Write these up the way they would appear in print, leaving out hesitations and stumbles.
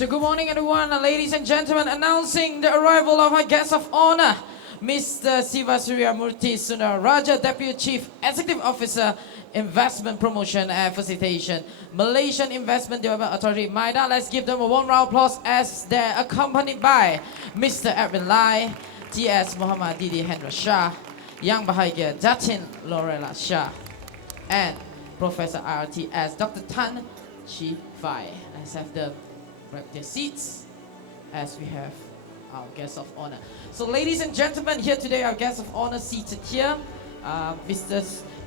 So good morning everyone, ladies and gentlemen, announcing the arrival of our guest of honor, Mr. Sivasuriyamoorthy Sundara Raja, Deputy Chief Executive Officer, Investment Promotion and Facilitation, Malaysian Investment Development Authority, MIDA. Let's give them a warm round of applause as they're accompanied by Mr. Edwin Lai, T.S. Muhammad Didi Hendra Shah, Yang Bahagia Datin Lorella Shah, and Professor IRTS Dr. Tan Chi Fai. Let's have them grab their seats as we have our guest of honor. So ladies and gentlemen, here today our guest of honor seated here, Mr.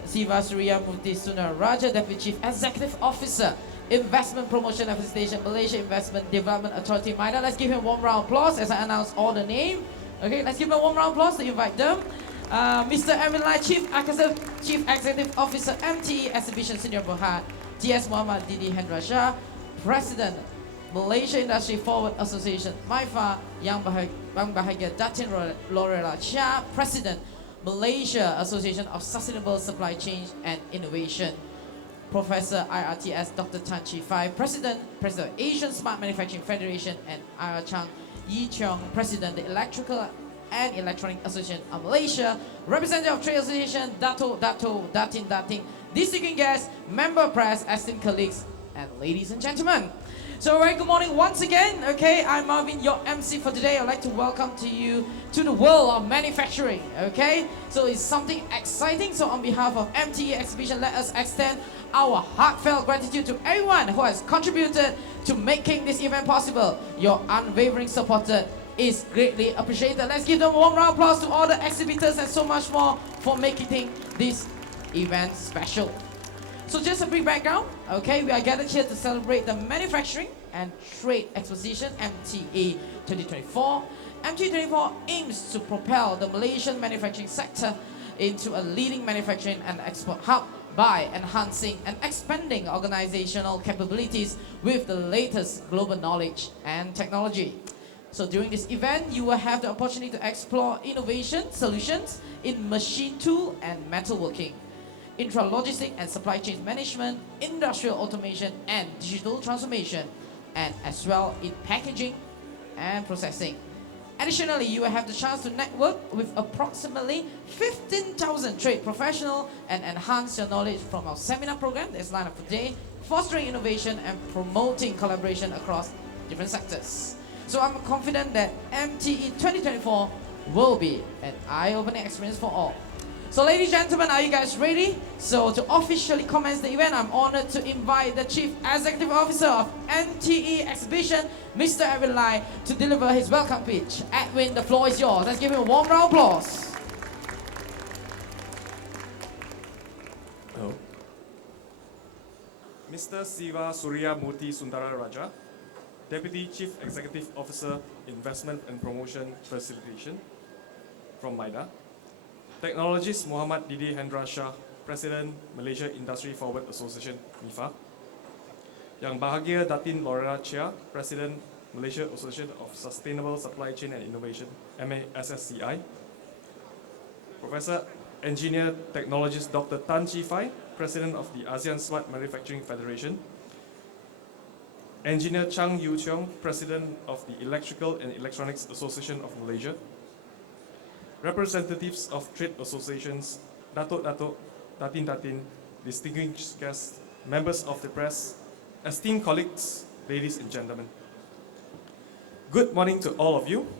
Sivasuriyamoorthy Sundara Raja, Deputy Chief Executive Officer, Investment Promotion and Facilitation, Malaysia Investment Development Authority, MIDA. Let's give him a warm round of applause as I announce all the name. Okay, let's give him a warm round of applause to invite them. Mr. Edwin Lai, Chief Executive Officer, MTE Exhibition Senior Berhad, T.S. Muhammad Didi Hendra Shah, President, Malaysia Industry Forward Association, MIFA, Yang Bahagia Datin Lorella Shah, President, Malaysia Association of Sustainable Supply Chain and Innovation, Professor IRTS Dr. Tan Chi Fai, President of Asian Smart Manufacturing Federation, and IR Chang Yi Cheong, President, the Electrical and Electronic Association of Malaysia, Representative of Trade Association, Datin, distinguished guests, member press, esteemed colleagues, and ladies and gentlemen. So very good morning once again. Okay, I'm Marvin, your MC for today. I'd like to welcome to you to the world of manufacturing. Okay, so it's something exciting. So on behalf of MTE Exhibition, let us extend our heartfelt gratitude to everyone who has contributed to making this event possible. Your unwavering support is greatly appreciated. Let's give them a warm round of applause to all the exhibitors and so much more for making this event special. So just a brief background, okay, we are gathered here to celebrate the Manufacturing and Trade Exposition, MTE 2024. MTE 2024 aims to propel the Malaysian manufacturing sector into a leading manufacturing and export hub by enhancing and expanding organizational capabilities with the latest global knowledge and technology. So during this event, you will have the opportunity to explore innovation solutions in machine tool and metalworking, intralogistic and supply chain management, industrial automation and digital transformation, and as well in packaging and processing. Additionally, you will have the chance to network with approximately 15,000 trade professionals and enhance your knowledge from our seminar program that's lined up for today, fostering innovation and promoting collaboration across different sectors. So I'm confident that MTE 2024 will be an eye-opening experience for all. So ladies and gentlemen, are you guys ready? So to officially commence the event, I'm honored to invite the Chief Executive Officer of MTE Exhibition, Mr. Edwin Lai, to deliver his welcome speech. Edwin, the floor is yours. Let's give him a warm round of applause. Hello. Mr. Sivasuriyamoorthy Sundara Raja, Deputy Chief Executive Officer, Investment and Promotion Facilitation from MIDA. Technologist Muhammad Didi Hendra Shah, President, Malaysia Industry Forward Association, MIFA. Yang Bahagia Datin Lorella Chia, President, Malaysia Association of Sustainable Supply Chain and Innovation, MASSCI. Professor Engineer Technologist Dr. Tan Chi Fai, President of the ASEAN Smart Manufacturing Federation. Engineer Chang Yu Cheong, President of the Electrical and Electronics Association of Malaysia. Representatives of trade associations, Datin, distinguished guests, members of the press, esteemed colleagues, ladies and gentlemen. Good morning to all of you.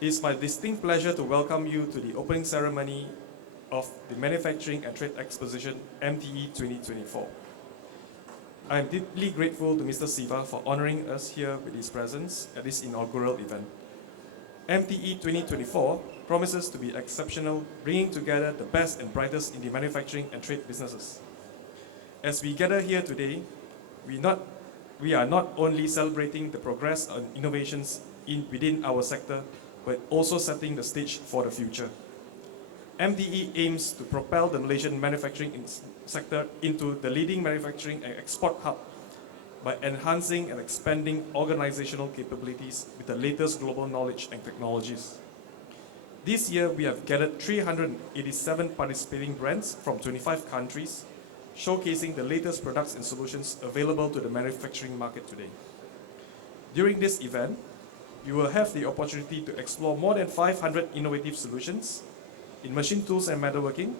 It is my distinct pleasure to welcome you to the opening ceremony of the Manufacturing and Trade Exposition, MTE 2024. I am deeply grateful to Mr. Siva for honoring us here with his presence at this inaugural event. MTE 2024 promises to be exceptional, bringing together the best and brightest in the manufacturing and trade businesses. As we gather here today, we are not only celebrating the progress and innovations within our sector, but also setting the stage for the future. MTE aims to propel the Malaysian manufacturing sector into the leading manufacturing and export hub by enhancing and expanding organizational capabilities with the latest global knowledge and technologies. This year, we have gathered 387 participating brands from 25 countries, showcasing the latest products and solutions available to the manufacturing market today. During this event, you will have the opportunity to explore more than 500 innovative solutions in machine tools and metalworking,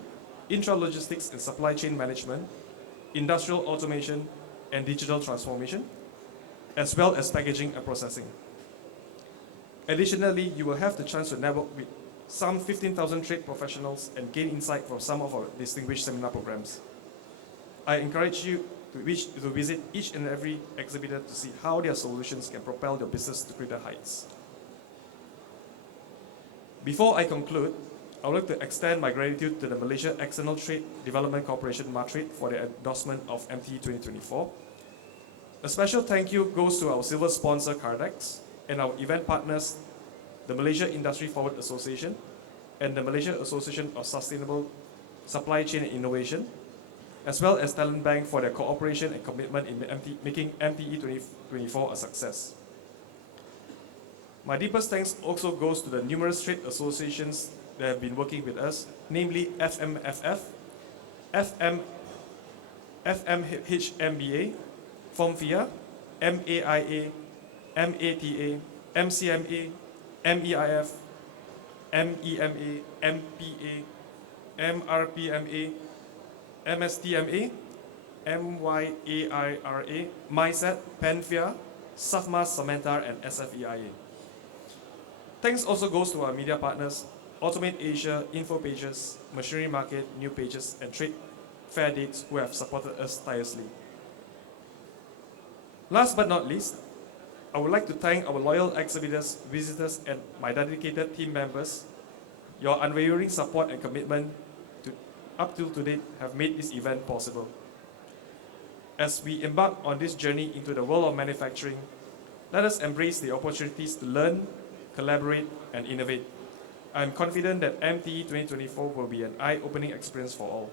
intralogistics and supply chain management, industrial automation and digital transformation, as well as packaging and processing. Additionally, you will have the chance to network with some 15,000 trade professionals and gain insight from some of our distinguished seminar programs. I encourage you to visit each and every exhibitor to see how their solutions can propel your business to greater heights. Before I conclude, I would like to extend my gratitude to the Malaysia External Trade Development Corporation (MATRADE) for their endorsement of MTE 2024. A special thank you goes to our silver sponsor Cardex and our event partners, the Malaysia Industry Forward Association and the Malaysia Association of Sustainable Supply Chain and Innovation, as well as Talent Bank for their cooperation and commitment in making MTE 2024 a success. My deepest thanks also goes to the numerous trade associations that have been working with us, namely FMFF, FMHMBA, FOMFIA, MAIA, MATA, MCMA, MEIF, MEMA, MPA, MRPMA, MSTMA, MYAIRA, MISET, PENFIA, SAFMA, Samantha, and SFEIA. Thanks also goes to our media partners, Automate Asia, InfoPages, Machinery Market, New Pages, and Trade Fair Dates, who have supported us tirelessly. Last but not least, I would like to thank our loyal exhibitors, visitors, and my dedicated team members. Your unwavering support and commitment up till today have made this event possible. As we embark on this journey into the world of manufacturing, let us embrace the opportunities to learn, collaborate, and innovate. I am confident that MTE 2024 will be an eye-opening experience for all.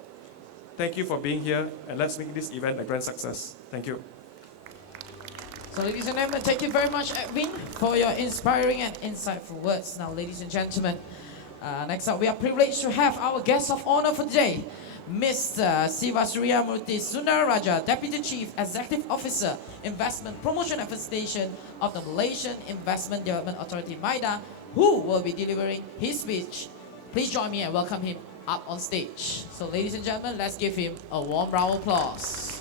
Thank you for being here, and let's make this event a grand success. Thank you. So ladies and gentlemen, thank you very much, Edwin, for your inspiring and insightful words. Now, ladies and gentlemen, next up, we are privileged to have our guest of honor for today, Mr. Sivasuriyamoorthy Sundara, Deputy Chief Executive Officer, Investment Promotion and Facilitation of the Malaysian Investment Development Authority (MIDA), who will be delivering his speech. Please join me and welcome him up on stage. So ladies and gentlemen, let's give him a warm round of applause.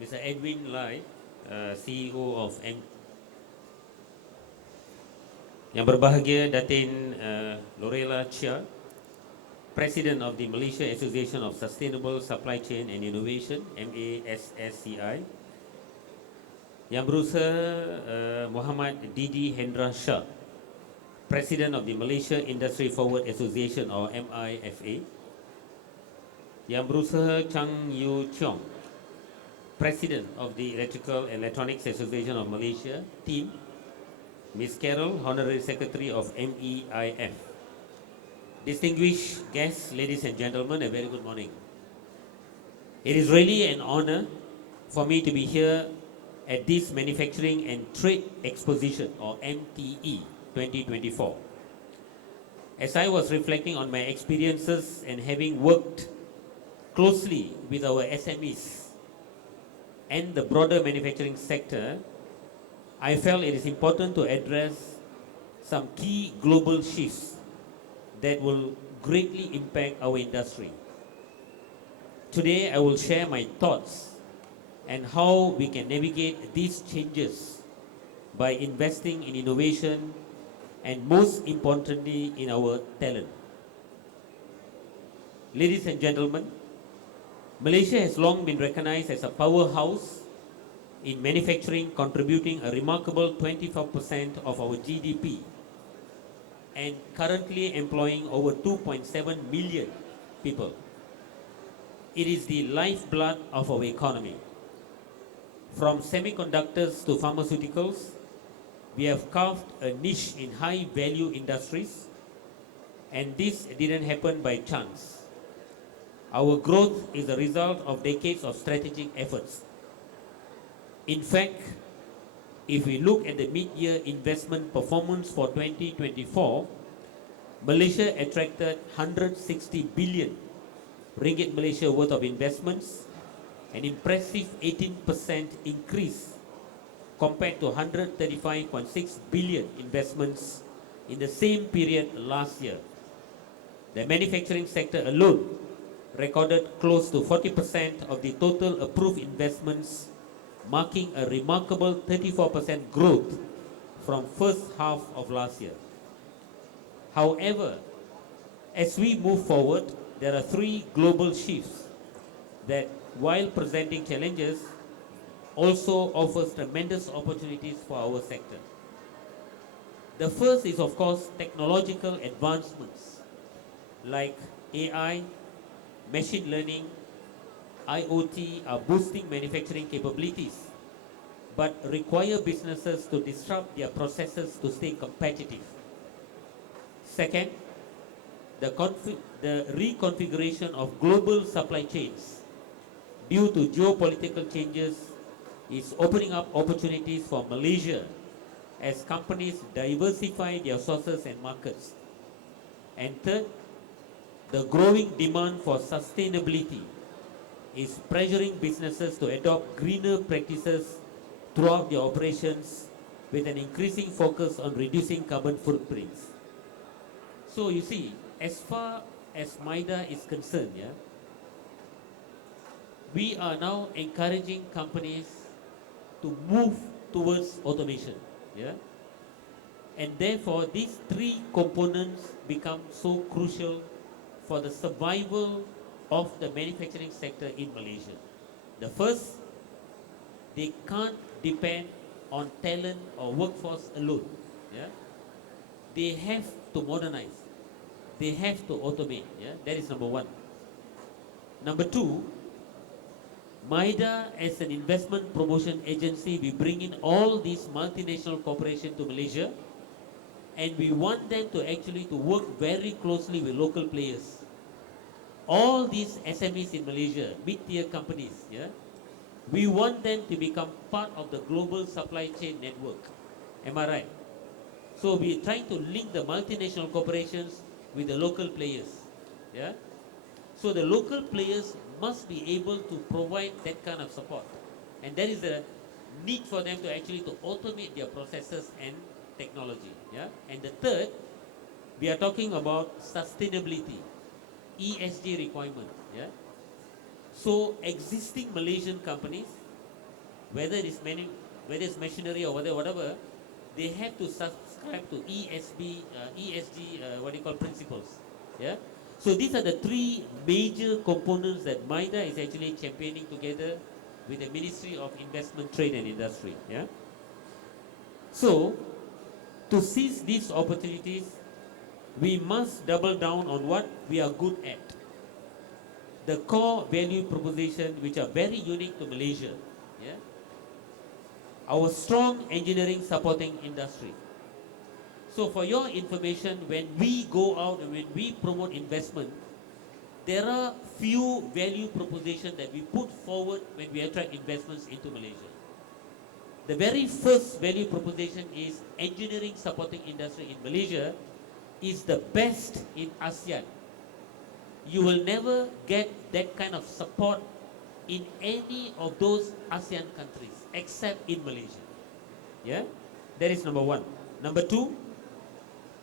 Mr. Edwin Lai, CEO of Yang berbahagia Datin Lorela Chia, President of the Malaysia Association of Sustainable Supply Chain and Innovation, MASSCI, Yang Berusaha Muhammad Didi Hendra Shah, President of the Malaysia Industry Forward Association or MIFA, Yang Berusaha Chang Yu Cheong, President of the Electrical and Electronics Association of Malaysia, team, Ms. Carol, Honorary Secretary of MEIF. Distinguished guests, ladies and gentlemen, a very good morning. It is really an honor for me to be here at this Manufacturing and Trade Exposition or MTE 2024. As I was reflecting on my experiences and having worked closely with our SMEs and the broader manufacturing sector, I felt it is important to address some key global shifts that will greatly impact our industry. Today, I will share my thoughts and how we can navigate these changes by investing in innovation and most importantly in our talent. Ladies and gentlemen, Malaysia has long been recognized as a powerhouse in manufacturing, contributing a remarkable 24% of our GDP and currently employing over 2.7 million people. It is the lifeblood of our economy. From semiconductors to pharmaceuticals, we have carved a niche in high-value industries, and this didn't happen by chance. Our growth is a result of decades of strategic efforts. In fact, if we look at the mid-year investment performance for 2024, Malaysia attracted 160 billion ringgit Malaysia worth of investments, an impressive 18% increase compared to 135.6 billion investments in the same period last year. The manufacturing sector alone recorded close to 40% of the total approved investments, marking a remarkable 34% growth from first half of last year. However, as we move forward, there are three global shifts that, while presenting challenges, also offers tremendous opportunities for our sector. The first is, of course, technological advancements like AI, machine learning, IoT are boosting manufacturing capabilities, but require businesses to disrupt their processes to stay competitive. Second, the reconfiguration of global supply chains due to geopolitical changes is opening up opportunities for Malaysia as companies diversify their sources and markets. And third, the growing demand for sustainability is pressuring businesses to adopt greener practices throughout their operations with an increasing focus on reducing carbon footprints. So you see, as far as MIDA is concerned, we are now encouraging companies to move towards automation. And therefore, these three components become so crucial for the survival of the manufacturing sector in Malaysia. The first, they can't depend on talent or workforce alone. They have to modernize. They have to automate. That is number one. Number two, MIDA as an investment promotion agency, we bring in all these multinational corporations to Malaysia, and we want them to actually to work very closely with local players. All these SMEs in Malaysia, mid-tier companies, we want them to become part of the global supply chain network. Am I right? So we are trying to link the multinational corporations with the local players. So the local players must be able to provide that kind of support. And there is a need for them to actually to automate their processes and technology. And the third, we are talking about sustainability, ESG requirement. So existing Malaysian companies, whether it's machinery or whatever, they have to subscribe to ESG principles. So these are the three major components that MIDA is actually championing together with the Ministry of Investment, Trade and Industry. So to seize these opportunities, we must double down on what we are good at. The core value proposition, which are very unique to Malaysia. Our strong engineering supporting industry. So for your information, when we go out and when we promote investment, there are few value propositions that we put forward when we attract investments into Malaysia. The very first value proposition is engineering supporting industry in Malaysia is the best in ASEAN. You will never get that kind of support in any of those ASEAN countries except in Malaysia. That is number one. Number two,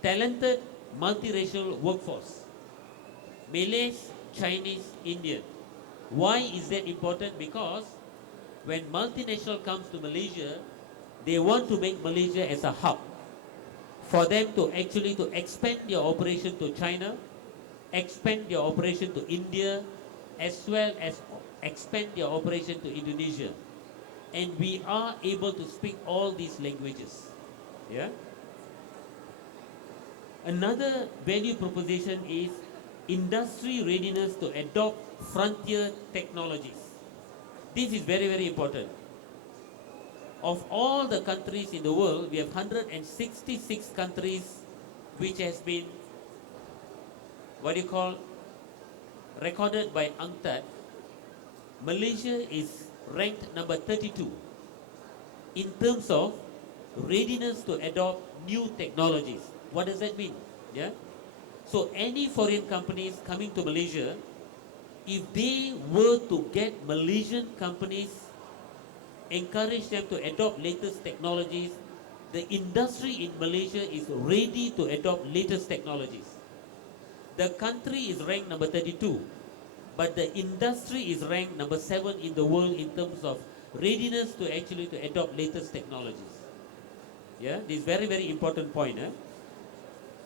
talented multiracial workforce. Malays, Chinese, Indian. Why is that important? Because when multinational comes to Malaysia, they want to make Malaysia as a hub for them to actually to expand their operation to China, expand their operation to India, as well as expand their operation to Indonesia. And we are able to speak all these languages. Another value proposition is industry readiness to adopt frontier technologies. This is very, very important. Of all the countries in the world, we have 166 countries which has been recorded by UNCTAD. Malaysia is ranked number 32 in terms of readiness to adopt new technologies. What does that mean? Yeah. So any foreign companies coming to Malaysia, if they were to get Malaysian companies, encourage them to adopt latest technologies, the industry in Malaysia is ready to adopt latest technologies. The country is ranked number 32, but the industry is ranked number 7 in the world in terms of readiness to actually to adopt latest technologies. Yeah, this is very, very important point.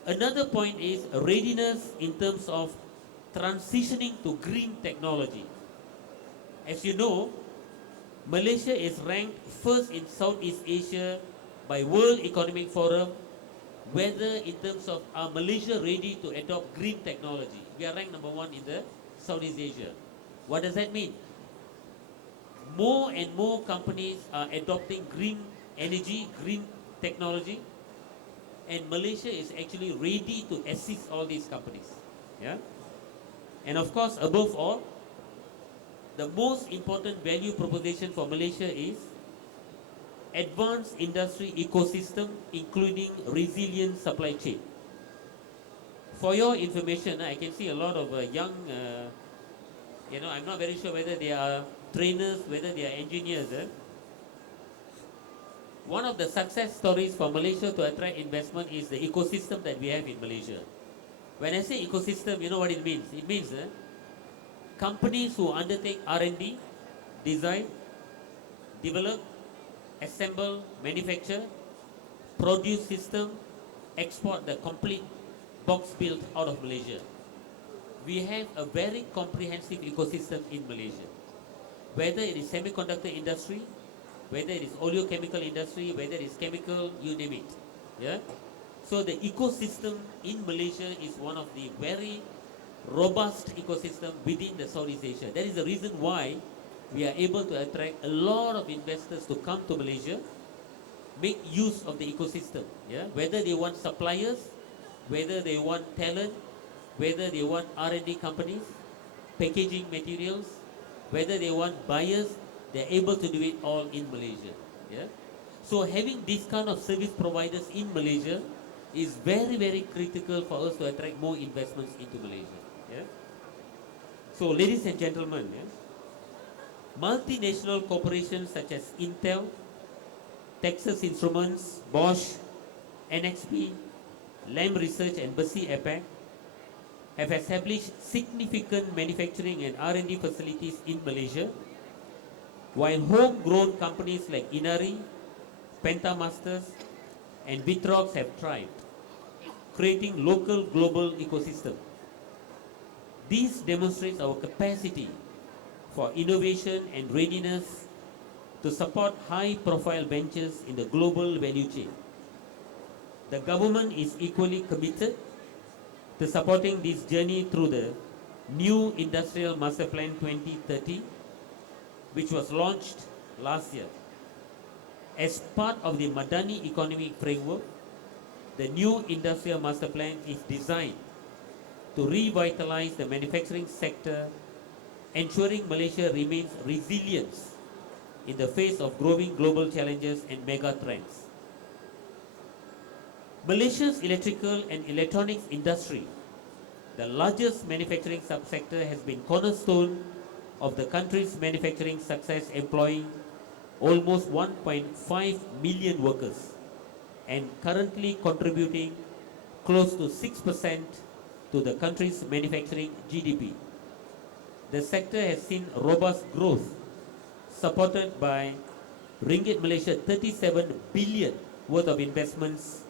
Another point is readiness in terms of transitioning to green technology. As you know, Malaysia is ranked first in Southeast Asia by World Economic Forum, whether in terms of are Malaysia ready to adopt green technology. We are ranked number 1 in the Southeast Asia. What does that mean? More and more companies are adopting green energy, green technology, and Malaysia is actually ready to assist all these companies. Yeah? And of course, above all, the most important value proposition for Malaysia is advanced industry ecosystem, including resilient supply chain. For your information, I can see a lot of young, I'm not very sure whether they are trainers, whether they are engineers. One of the success stories for Malaysia to attract investment is the ecosystem that we have in Malaysia. When I say ecosystem, you know what it means? It means companies who undertake R&D, design, develop, assemble, manufacture, produce system, export the complete box built out of Malaysia. We have a very comprehensive ecosystem in Malaysia. Whether it is semiconductor industry, whether it is oleochemical industry, whether it is chemical, you name it. Yeah? So the ecosystem in Malaysia is one of the very robust ecosystem within the Southeast Asia. That is the reason why we are able to attract a lot of investors to come to Malaysia, make use of the ecosystem. Yeah? Whether they want suppliers, whether they want talent, whether they want R&D companies, packaging materials, whether they want buyers, they're able to do it all in Malaysia. Yeah? So having this kind of service providers in Malaysia is very, very critical for us to attract more investments into Malaysia. Yeah? So ladies and gentlemen, multinational corporations such as Intel, Texas Instruments, Bosch, NXP, Lam Research and Besi APAC have established significant manufacturing and R&D facilities in Malaysia, while homegrown companies like Inari, Pentamasters and Vitrox have thrived, creating local global ecosystem. This demonstrates our capacity for innovation and readiness to support high-profile ventures in the global value chain. The government is equally committed to supporting this journey through the new Industrial Master Plan 2030, which was launched last year. As part of the Madani Economic Framework, the new Industrial Master Plan is designed to revitalize the manufacturing sector, ensuring Malaysia remains resilient in the face of growing global challenges and mega trends. Malaysia's electrical and electronics industry, the largest manufacturing subsector, has been cornerstone of the country's manufacturing success, employing almost 1.5 million workers and currently contributing close to 6% to the country's manufacturing GDP. The sector has seen robust growth supported by Ringgit Malaysia 37 billion worth of investments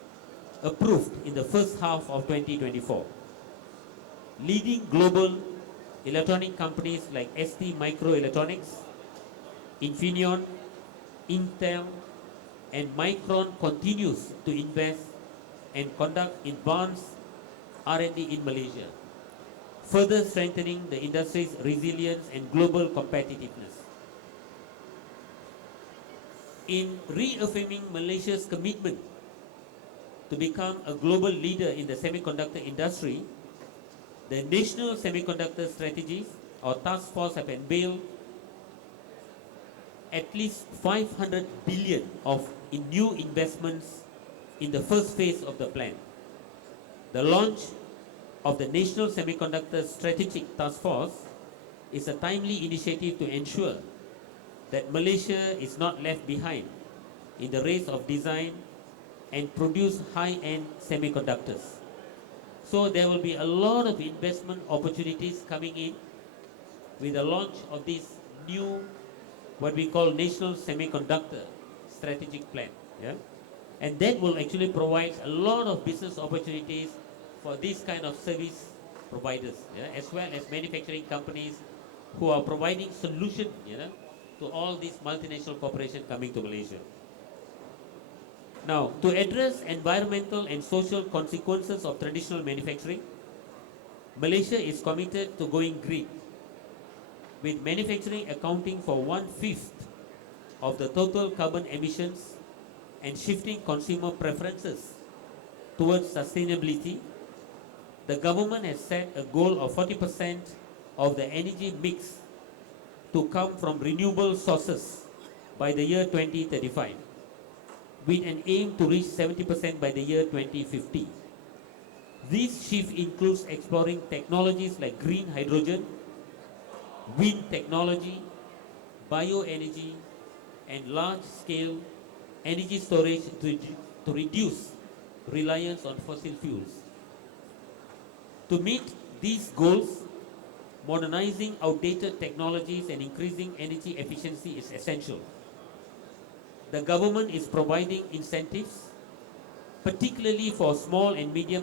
approved in the first half of 2024. Leading global electronic companies like ST Microelectronics, Infineon, Intel, and Micron continues to invest and conduct advanced R&D in Malaysia, further strengthening the industry's resilience and global competitiveness. In reaffirming Malaysia's commitment to become a global leader in the semiconductor industry, the National Semiconductor Strategies or Task Force have unveiled at least 500 billion in new investments in the first phase of the plan. The launch of the National Semiconductor Strategic Task Force is a timely initiative to ensure that Malaysia is not left behind in the race of design and produce high-end semiconductors. So there will be a lot of investment opportunities coming in with the launch of this new, what we call National Semiconductor Strategic Plan. Yeah? And that will actually provide a lot of business opportunities for these kind of service providers, yeah? As well as manufacturing companies who are providing solution, to all these multinational corporations coming to Malaysia. Now, to address environmental and social consequences of traditional manufacturing, Malaysia is committed to going green, with manufacturing accounting for 1/5 of the total carbon emissions and shifting consumer preferences towards sustainability. The government has set a goal of 40% of the energy mix to come from renewable sources by the year 2035, with an aim to reach 70% by the year 2050. This shift includes exploring technologies like green hydrogen, wind technology, bioenergy, and large-scale energy storage to reduce reliance on fossil fuels. To meet these goals, modernizing outdated technologies and increasing energy efficiency is essential. The government is providing incentives, particularly for small and medium